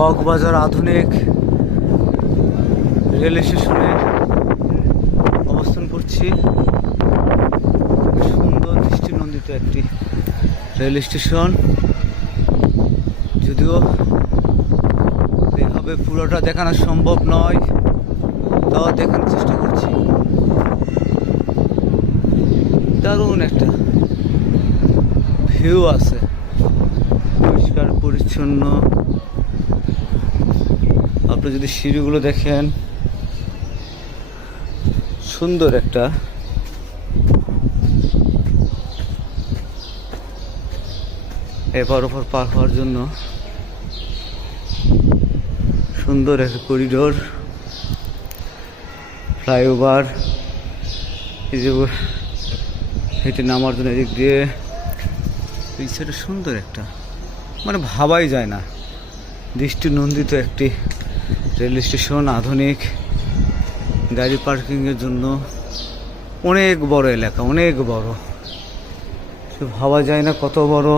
কক্সবাজার আধুনিক রেল স্টেশনে অবস্থান করছি। সুন্দর দৃষ্টিনন্দিত একটি রেল স্টেশন, যদিও এভাবে পুরোটা দেখানো সম্ভব নয়, তাও দেখানোর চেষ্টা করছি। দারুণ একটা ভিউ আছে, পরিষ্কার পরিচ্ছন্ন। আপনি যদি সিঁড়িগুলো দেখেন, সুন্দর একটা এপার ওপার পার হওয়ার জন্য সুন্দর একটা করিডোর, ফ্লাইওভার, এই যে হেঁটে নামার জন্য এদিক দিয়ে এই সাইডে সুন্দর একটা, মানে ভাবাই যায় না, দৃষ্টিনন্দিত একটি রেল স্টেশন। আধুনিক গাড়ি পার্কিংয়ের জন্য অনেক বড় এলাকা, অনেক বড়, সে ভাবা যায় না কত বড়।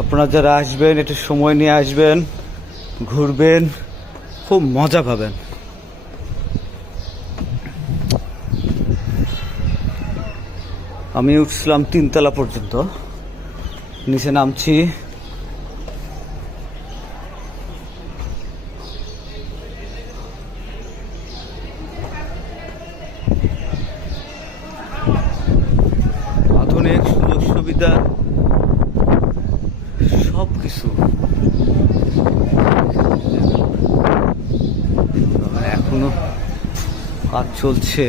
আপনারা যারা আসবেন একটু সময় নিয়ে আসবেন, ঘুরবেন, খুব মজা পাবেন। আমি উঠছিলাম 3 তলা পর্যন্ত, নিচে নামছি। আধুনিক সুযোগ সুবিধা সব কিছু, এখনো কাজ চলছে,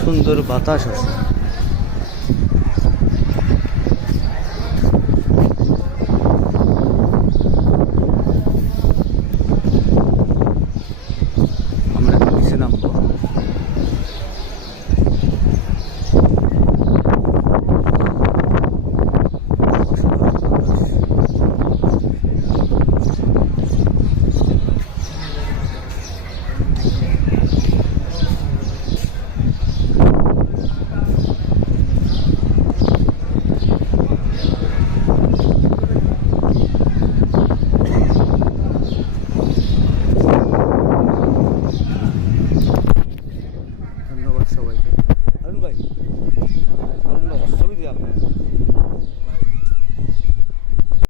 সুন্দর বাতাস আছে।